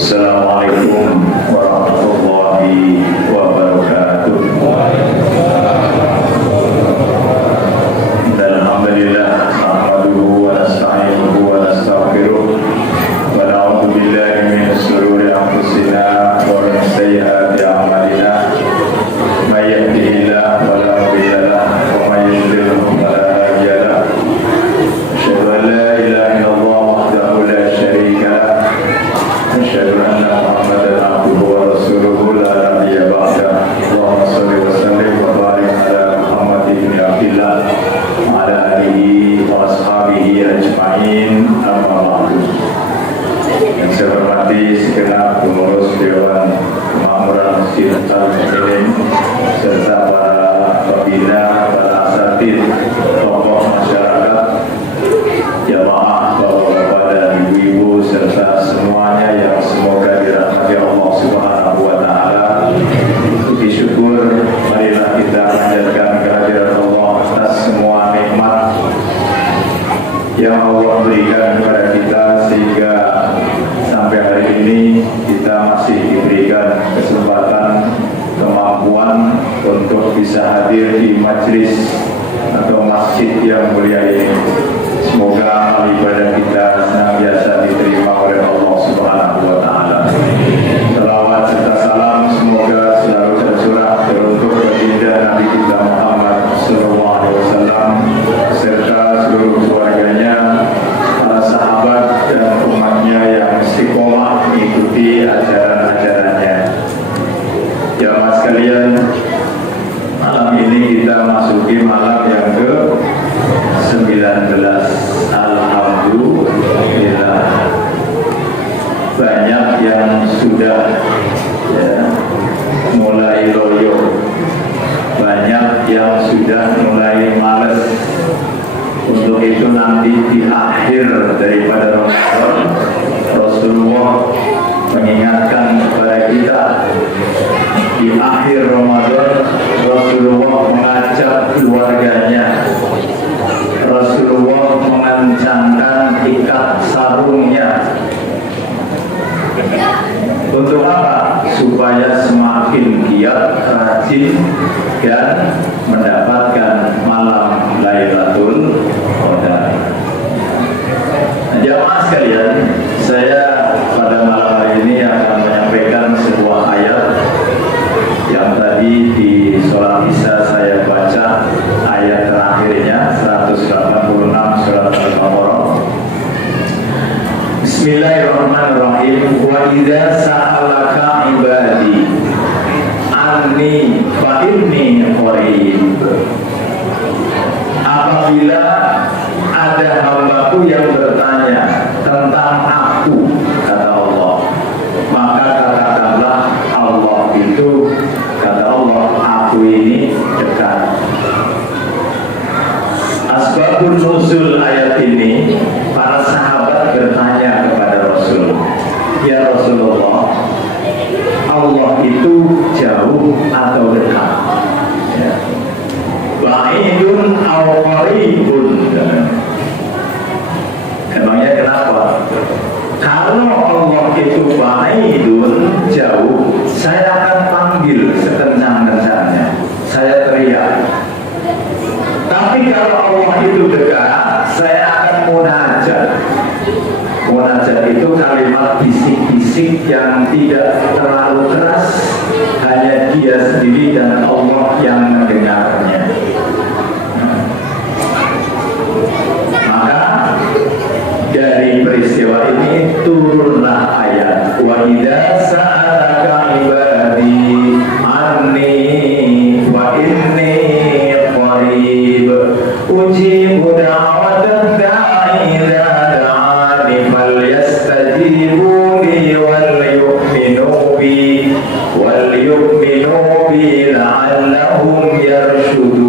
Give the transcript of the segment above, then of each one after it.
Assalamualaikum warahmatullahi wabarakatuh. Alhamdulillah, nahmaduhu wa nasta'inuhu wa nastaghfiruh wa na'udzu billahi min shururi anfusina wa min sayyiati a'malina. May yahdihillahu fala mudilla lahu wa may yudlil fala hadiya lahu. Asyhadu an la ilaha illallah wahdahu la syarika lahu. Asyhadu anna Muhammadan abduhu wa rasuluhu la nabiyya ba'dahu. Allahumma shalli wa sallim wa barik ala Muhammadin ibn Abdillah wa ala alihi wa ashabihi ajma'in, amma ba'du. Yang saya hormati segenap pengurus Dewan Kemakmuran Masjid Al-Mu'minin serta para pembina, para asatidz, tokoh masyarakat, jamaah, bapak-bapak dan ibu-ibu serta semuanya yang semoga dirahmati Allah Subhanahu wa taala. Puji syukur marilah kita panjatkan kehadirat Allah atas semua nikmat yang Allah berikan kepada kita sehingga sampai hari ini kita masih diberikan kesempatan, kemampuan untuk bisa hadir di majelis atau masjid yang mulia ini. Semoga amal ibadah kita senantiasa diterima oleh Allah Subhanahu wa taala. Selawat serta salam semoga selalu tercurah teruntuk baginda Nabi kita Muhammad sallallahu alaihi wasallam serta seluruh keluarganya, para sahabat dan umatnya yang istiqomah mengikuti ajaran-ajarannya. Jamaah sekalian, malam ini kita masuki malam yang ke-19. Alhamdulillah, banyak yang sudah mulai loyo, banyak yang sudah mulai males. Untuk itu nanti di akhir daripada Ramadan, Rasulullah mengingatkan kepada kita. Di akhir Ramadan, Rasulullah mengajak keluarganya. Rasulullah mengencangkan ikat sarungnya. Untuk apa? Supaya semakin giat, rajin, dan mendapatkan malam Lailatul Qadar. Jamaah sekalian, saya pada malam hari ini akan menyampaikan sebuah ayat yang tadi di sholat Isya saya baca ayat terakhirnya 186 surat Al-Baqarah. Bismillahirrahmanirrahim. Wa idza sa'alaka ibadi anni fa inni qarib. Apabila ada hambaku yang bertanya tentang aku, kata Allah, maka katakanlah Allah itu, kata Allah, aku ini dekat. Asbabun nuzul ayat ini, para sahabat bertanya kepada Rasul, ya Rasulullah, Allah itu jauh atau dekat? Ba'idun aw qaribun. Emangnya kenapa? Kalau Allah itu ba'idun, jauh, saya akan panggil sekencang-kencangnya, saya teriak. Tapi kalau Allah itu dekat, saya akan munajat. Munajat itu kalimat bisik-bisik yang tidak terlalu keras, hanya Dia sendiri dan Allah yang mendengarnya. Maka dari peristiwa ini turunlah ayat wa idza sa'alaka ibadi anni wa inni qarib ujibu da'watad da'i idza da'ani falyastajibu li wal yu'minu bi la'allahum yarshudun.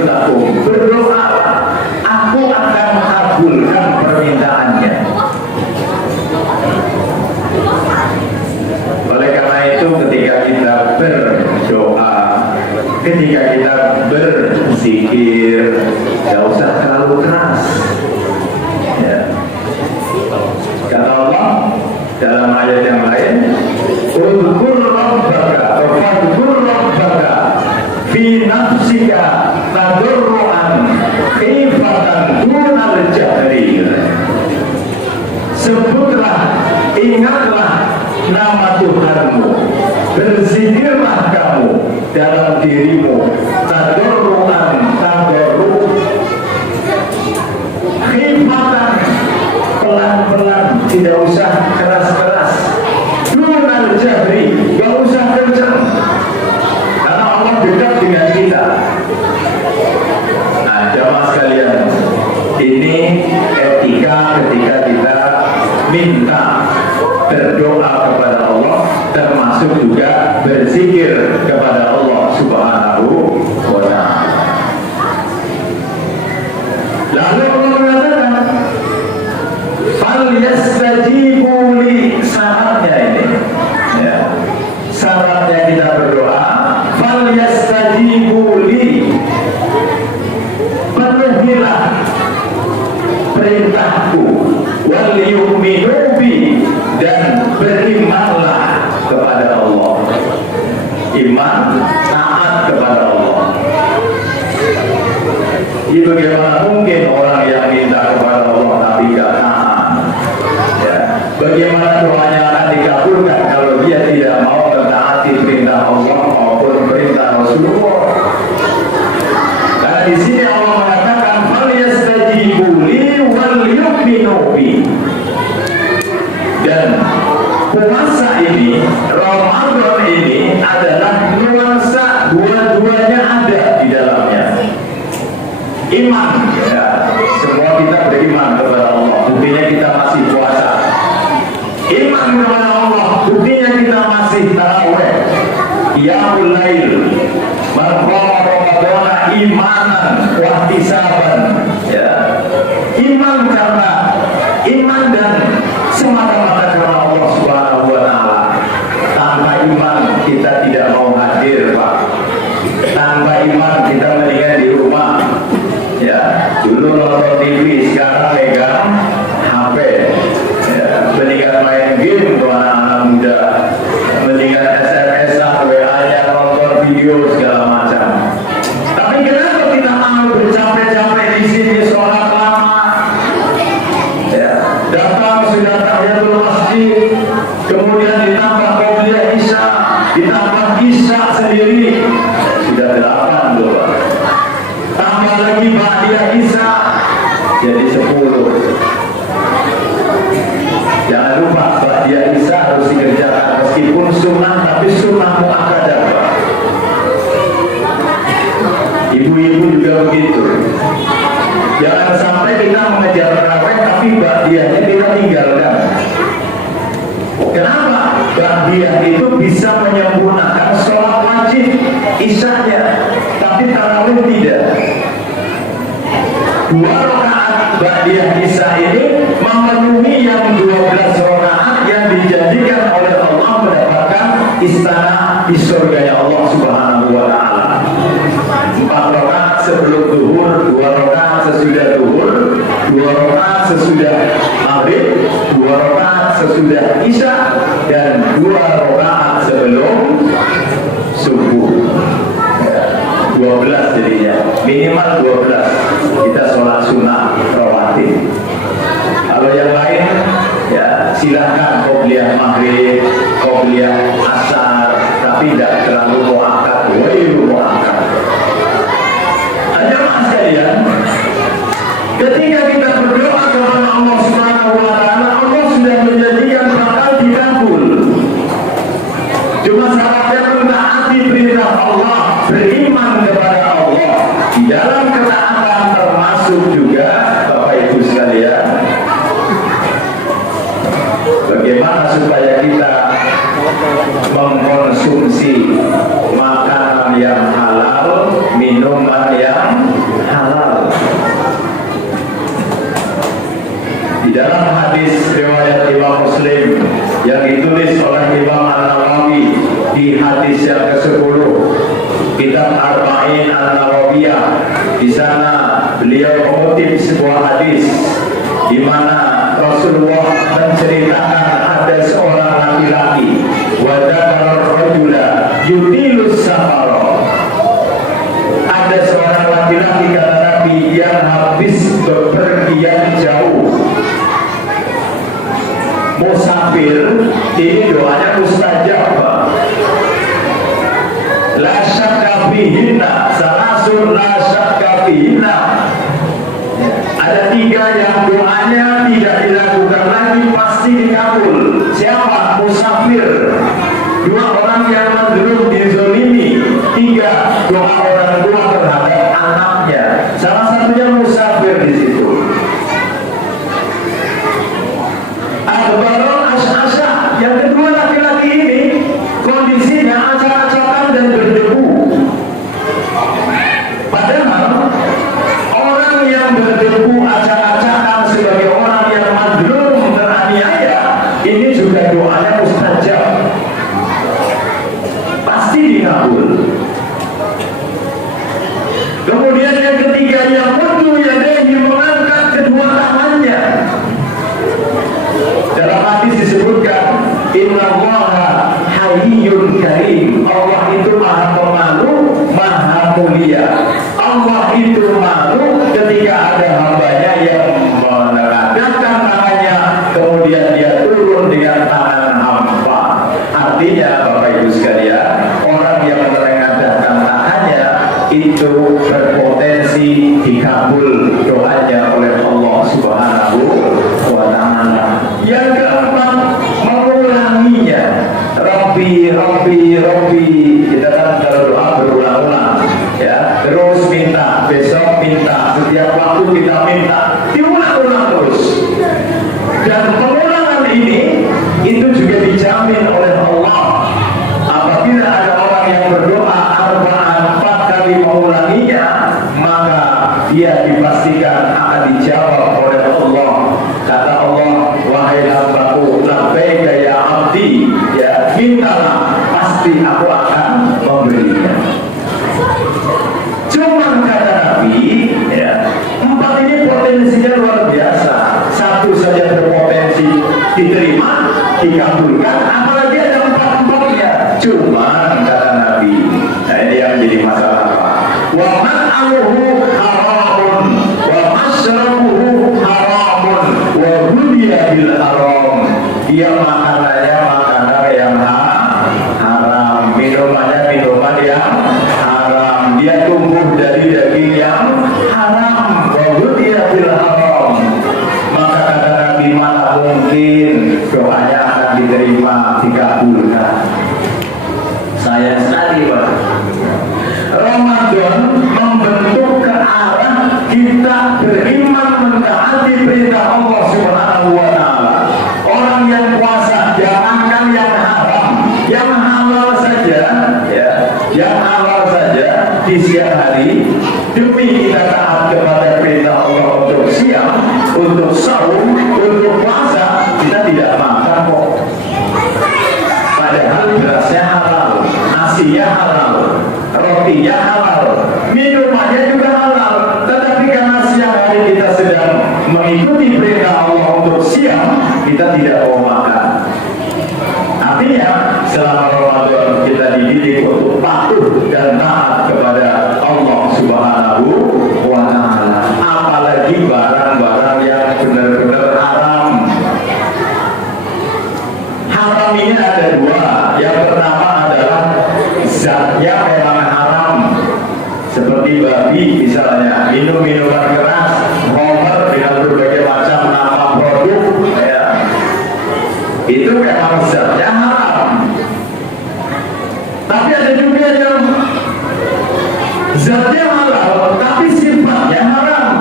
astajib lakum. Berdoa, aku akan kabulkan permintaannya. Oleh karena itu ketika kita berdoa, ketika kita berzikir, tidak usah terlalu keras. Ya. Kata Allah dalam ayat yang lain, "Udhkur rabbaka fadhkur rabbaka fi nafsika tadarruan khifatan dunal jahri." Sebutlah, ingatlah nama Tuhanmu, berzikirlah kamu dalam dirimu, tadarruan, tadarru, khifatan, pelan-pelan, tidak usah keras-keras, dunal jahri, gak usah kencang, karena Allah dekat dengan kita. Nah, jamaah sekalian, ini etika ketika kita minta berdoa kepada Allah, termasuk juga berzikir kepada Allah Subhanahu wa ta'ala. Lalu Allah mengatakan, fal yastajibu li, syaratnya ini ya, syaratnya kita berdoa, fal yastajibu li, penuhilah perintahku, wal yu'minu bi, dan berimanlah kepada Allah. Iman, taat kepada Allah. Ini bagaimana mungkin orang yang minta kepada Allah tapi tidak taat? Ya. Bagaimana doanya akan dikabulkan kalau dia tidak mau mentaati perintah Allah maupun perintah Rasulullah? Karena di sini Allah mengatakan, "Fal yastajibu li wal yu'minu bi." Dan puasa ini, Ramadan ini adalah nuansa dua-duanya ada di dalamnya. Iman, ya, semua kita beriman kepada Allah, buktinya kita masih puasa. Iman kepada Allah, buktinya kita masih tarawih, qiyamul lail, man qama ramadhana imanan wa ihtisaban. Ya. Iman karena iman dan semata-mata karena Allah Subhanahu wa ta'ala. Tanpa iman kita tidak mau hadir, Pak. Tanpa iman kita mendingan di rumah. Ya, dulu nonton TV, sekarang megang HP. Ya, mendingan main game tuh anak-anak muda. Mendingan SMS-an, WA-nya, nonton video segala macam. Tapi kenapa kita mau bercapek-capek di sini sholat lama? Ya, datang sudah tahiyatul masjid, kemudian ditambah qobliyah isya, ditambah isya sendiri, sudah 8 loh, Pak. Tambah lagi ba'diyah isya, jadi 10. Jangan lupa ba'diyah isya harus dikerjakan meskipun sunnah, tapi sunnah muakkadah, Pak. Ibu-ibu juga begitu. Jangan sampai kita mengejar tarawih tapi ba'diyahnya kita tinggalkan. Kenapa? Ba'diyah itu bisa menyempurnakan sholat wajib isyanya, tapi tarawih tidak. 2 rakaat ba'diyah isya ini memenuhi yang 12 rakaat yang dijanjikan oleh Allah mendapatkan istana di surganya Allah Subhanahu wa ta'ala. 4 rakaat sebelum zuhur, 2 rakaat sesudah zuhur, 2 rakaat sesudah maghrib, 2 rakaat sesudah isya, dan 2 rakaat sebelum subuh. 12 jadinya, minimal 12 kita sholat sunnah rawatib. Kalau yang lain ya silahkan qobliyah maghrib, qobliyah asar, tapi tidak terlalu muakkad, muakkad. Jemaah sekalian, ketika kita berdoa kepada Allah Subhanahu wa ta'ala, Allah sudah menjanjikan bakal dikabul. Cuma syaratnya mentaati perintah Allah, beriman kepada Allah. Di dalam ketaatan termasuk juga Bapak Ibu sekalian, bagaimana supaya kita mengkonsumsi makanan yang halal, minuman yang di hadis yang ke-10 kitab Arba'in An-Nawawiyah. Di sana beliau mengutip sebuah hadis di mana Rasulullah menceritakan ada seorang laki-laki wa dzakara rajula yutilus safara. Ada seorang laki-laki, kata Nabi, yang habis bepergian jauh. Musafir ini doanya mustajab. La syakka fihinna, salasun la syakka fihinna. Ada 3 yang doanya tidak dilakukan lagi pasti dikabul. Siapa? Musafir. 2 orang yang mazlum dizalimi. 3 doa orang tua terhadap anaknya. Salah satunya musafir di situ. Al-Baron As'asa, yang kedua laki-laki ini kondisinya acak-acakan dan berdebu. Padahal orang yang berdebu acak-acakan sebagai orang yang mazlum teraniaya, ini juga doanya mustajab, pasti dikabul. Kemudian yang ketiga, yang muddu yadayhi, mengangkat kedua tangannya. Dalam hadis disebutkan innallaha hayyun karim, Allah itu maha pemalu, maha mulia. Allah itu malu ketika ada hambanya yang menengadahkan tangannya kemudian dia turun dengan tangan hamba. Artinya Bapak Ibu sekalian, orang yang menengadahkan tangannya itu berpotensi dikabul doanya oleh Allah Subhanahu wa ta'ala. Yang keempat, mengulanginya. Rabbi, Rabbi, Rabbi. Kita kan kalau doa berulang-ulang, ya, terus minta, besok minta, setiap waktu kita minta, diulang-ulang terus. Dan pengulangan ini itu juga dijamin oleh Allah. Apabila ada orang yang berdoa 4 kali mengulanginya, maka dia dipastikan akan dijawab oleh Allah. Kata Allah, wahai hambaku, labbaika ya abdi, ya, mintalah, pasti aku akan memberinya. Cuman kata Nabi, ya, 4 ini potensinya luar biasa. 1 saja berpotensi diterima, dikabulkan, apalagi ada 4-4-nya. Cuman kata Nabi, nah ini yang jadi masalah, Pak. Wa mat'amuhu haramun, wa masyrabuhu haramun, wa hudiya bil haram. Dia makanannya makanan yang haram, minumannya minuman yang haram, dia tumbuh dari daging yang haram, wa hudiya bil haram. Maka kata Nabi, mana mungkin doanya akan diterima, dikabulkan. Sayang sekali, Pak. Ramadan membentuk ke arah kita beriman mentaati perintah Allah Subhanahu wa ta'ala. Orang yang puasa, jangankan yang haram, yang halal saja, ya, yang halal saja di siang hari, demi kita taat kepada perintah Allah untuk siang, untuk sahur, untuk puasa, kita tidak makan kok. Padahal berasnya halal, nasinya halal, rotinya halal, minumannya juga halal. Tetapi karena siang hari kita sedang mengikuti perintah Allah untuk siang, kita tidak mau makan. Artinya selama Ramadan kita dididik untuk patuh dan taat kepada Allah Subhanahu wa ta'ala. Apalagi barang-barang yang benar-benar haram. Haram ini ada 2. Yang pertama adalah zatnya memang haram, seperti babi misalnya, minum minuman keras, homer dengan berbagai macam nama produk, ya, itu memang zatnya haram. Tapi ada juga yang zatnya halal tapi sifatnya haram,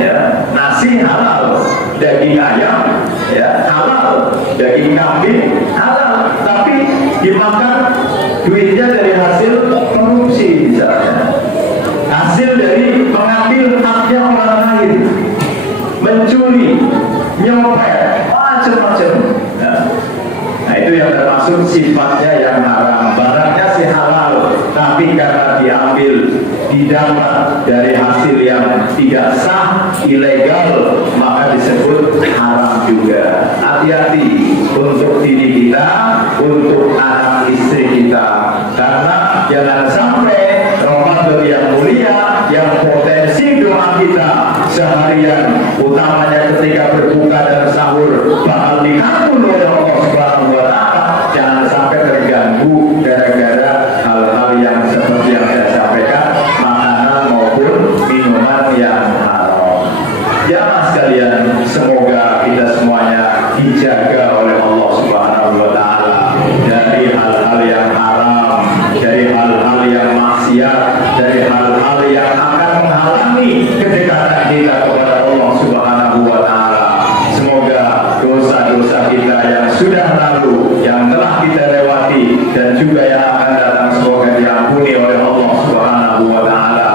ya, nasi halal, daging ayam, ya, halal, daging kambing halal, tapi dimakan duitnya dari hasil korupsi misalnya, hasil dari mengambil haknya orang lain, mencuri, nyopet, macam-macam. Nah itu itu yang termasuk sifatnya yang haram. Barangnya sih halal, tapi karena diambil, didapat dari hasil yang tidak sah, ilegal, maka disebut haram juga. Hati-hati untuk diri kita, untuk anak istri kita, karena jangan sampai Ramadan yang mulia, yang potensi doa kita seharian, utamanya ketika berbuka dan sahur, bakal dikabul oleh Allah Subhanahu wa Ta'ala, jangan sampai terganggu gara-gara hal-hal yang seperti yang saya sampaikan, makanan maupun minuman yang haram. Jamaah sekalian, semoga kita semuanya dijaga oleh Allah Subhanahu wa Ta'ala dari hal-hal yang haram, dari hal-hal yang maksiat, dari hal-hal yang akan menghalangi kedekatan kita kepada Allah Subhanahu wa Ta'ala. Semoga dosa-dosa kita yang sudah lalu, yang telah kita lewati, dan juga yang akan datang, semoga diampuni oleh Allah Subhanahu wa Ta'ala.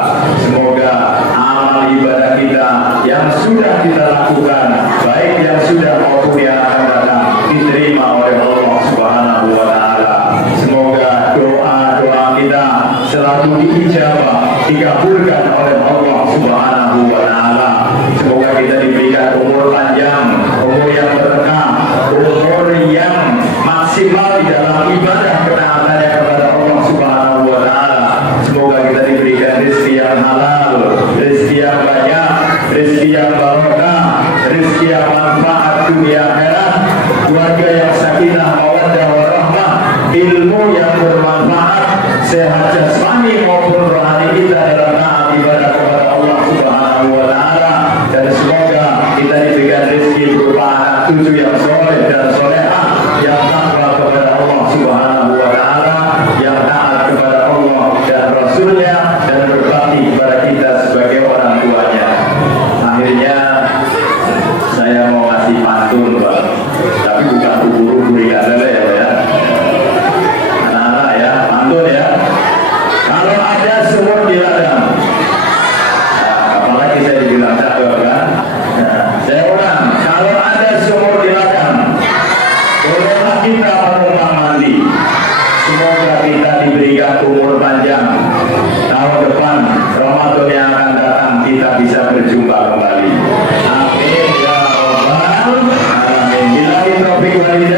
Semoga amal ibadah kita yang sudah kita lakukan, baik yang sudah maupun yang akan datang, diterima oleh Allah Subhanahu wa Ta'ala. Semoga doa-doa kita selalu diijabah, dikabulkan oleh Allah Subhanahu wa Ta'ala. Semoga kita diberikan umur panjang, umur yang berkah, umur yang maksimal di dalam ibadah ketaatannya kepada Allah Subhanahu wa Ta'ala. Semoga kita diberikan rezeki yang halal, rezeki yang banyak, rezeki yang barokah, rezeki yang manfaat dunia akhirat, keluarga yang sakinah mawaddah warahmah, ilmu yang bermanfaat, sehat jasmani maupun rohani kita dalam taat ibadah kepada Allah Subhanahu wa Ta'ala. Dan semoga kita diberikan rezeki berupa anak cucu yang soleh dan solehah, yang takwa kepada Allah Subhanahu wa Ta'ala, yang taat kepada Allah dan Rasulnya, dan berbakti kepada kita sebagai orang tuanya. Akhirnya saya mau ngasih pantun, Pak, tapi bukan buru-buru ikan lele ya. Anak-anak ya, pantun ya. Kalau ada sumur di ladang, apalagi saya dibilang cakep kan. Saya ulang, kalau ada sumur di ladang, bolehlah kita menumpang mandi. Semoga kita diberikan umur panjang. Tahun depan, Ramadan yang akan datang, kita bisa berjumpa kembali. Amin ya Rabbal Alamin. Billahi taufiq wal hidayah.